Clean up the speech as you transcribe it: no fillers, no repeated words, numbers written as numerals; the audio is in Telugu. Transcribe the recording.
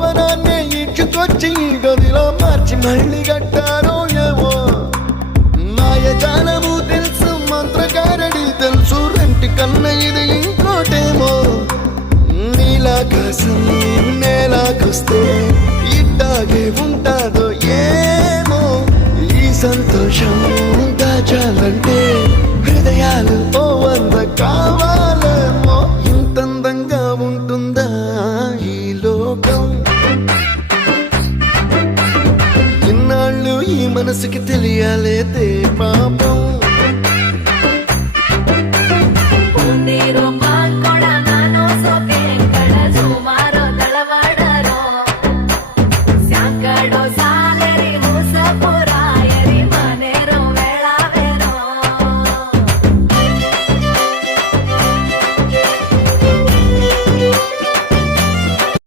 భవనాన్ని ఇచ్చుకొచ్చి గదిలో మార్చి మళ్ళీ కట్టారో ఏమో మాయజాలము తెలుసు మంత్రకారడి తెలుసు రెంటి కన్న ఇది ఇంకోటేమో నీలాకాశం నేలాకొస్తే ఇట్టాగే ఉంటాదో ఏమో ఈ సంతోషం దాచాలంటే హృదయాలు ఓ వంద కావాలేమో ఇంతందంగా ఉంటుందా ఈ లోకం ఇన్నాళ్ళు ఈ మనసుకి తెలియాలే